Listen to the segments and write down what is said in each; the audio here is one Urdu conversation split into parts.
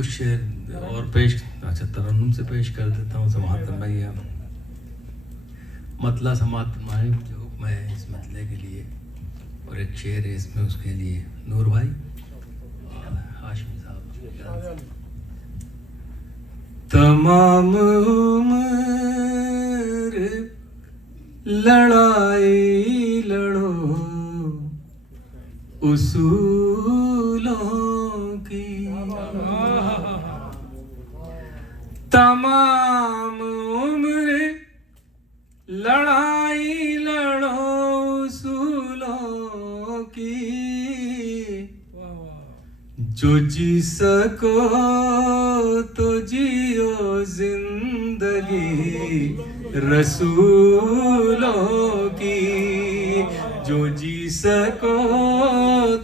کچھ شعر اور پیش، اچھا ترنم سے پیش کر دیتا ہوں. سماعت فرمائیے. مطلع سماعت فرمائیں جو حکم ہے اس مطلع کے لیے، اور ایک شعر ہے اس میں اس کے لیے. نور بھائی ہاشمی صاحب. تمام عمر لڑائی لڑو اصولوں کی، تمام عمر لڑائی لڑو اصولوں کی، جو جی سکو تو جیو زندگی رسولوں کی، جو جی سکو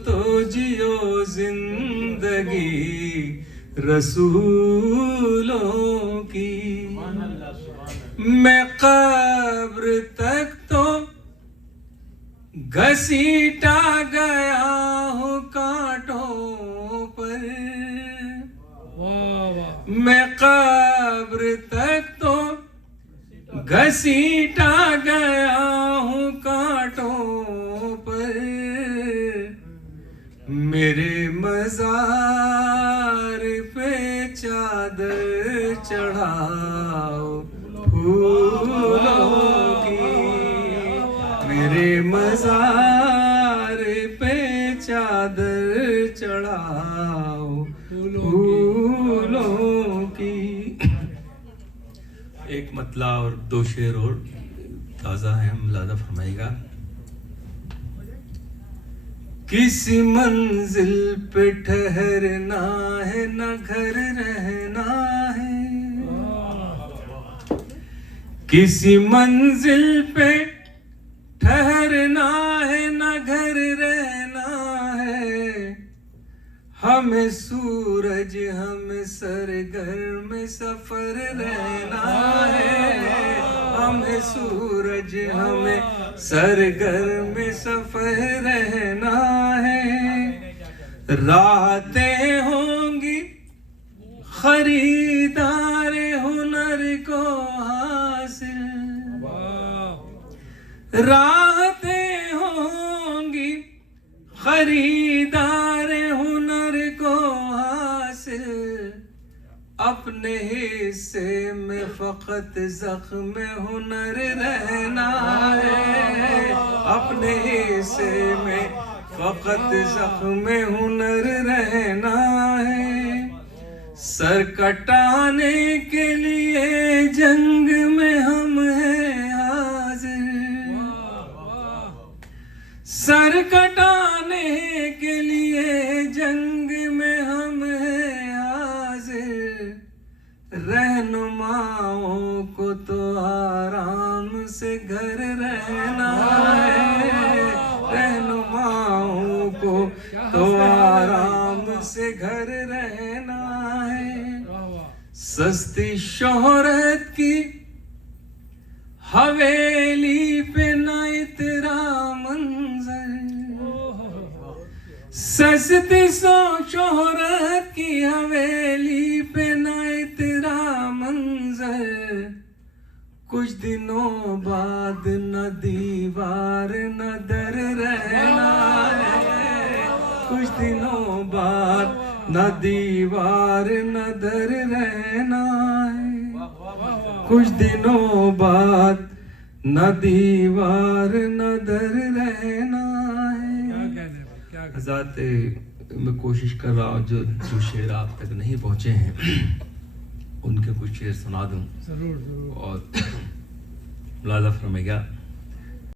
تو جیو زندگی رسولوں کی. میں قبر تک تو گھسیٹا گیا ہوں کانٹوں پر، میں قبر تک تو گھسیٹا گیا ہوں کانٹوں پر، میرے مزار پہ چادر چڑھاؤ پھولوں کی، میرے مزار پہ چادر چڑھاؤ پھولوں کی. ایک مطلع اور دو شعر اور تازہ ہے، ملاحظہ فرمائیے گا. کسی منزل پہ ٹھہرنا ہے نہ گھر رہنا ہے، کسی منزل پہ ٹھہرنا ہے نہ گھر رہنا ہے، ہمیں سورج ہمیں سرگرم سفر رہنا ہے، ہمیں سورج ہمیں سرگرم سفر رہنا ہے. راحتیں ہوں گی خریدار ہنر کو حاصل، راحتیں ہوں گی خریدار ہنر کو حاصل، اپنے حصے میں فقط زخم ہنر رہنا ہے، اپنے حصے میں فقط زخم ہنر رہنا ہے. سر کٹانے کے لیے جنگ میں ہم ہیں حاضر، سر کٹانے کے لیے جنگ میں ہم ہیں حاضر، رہنماؤں کو تو آرام سے گھر رہنا ہے، رہنماؤں کو تو آرام سے گھر رہنا ہے. سستی شہرت کی حویلی پہ نہ اترا منظر، سستی شہرت کی حویلی پہ نہ اترا منظر، کچھ دنوں بعد نہ دیوار نہ در رہنا ہے، کچھ دنوں بعد نہ دیوار نہ در رہنا ہے، کچھ دنوں بعد نہ دیوار نہ در رہنا ہے. حضرات میں کوشش کر رہا ہوں جو شعر آپ تک نہیں پہنچے ہیں ان کے کچھ شعر سنا دوں. اور ملاحظہ فرمائیے گا.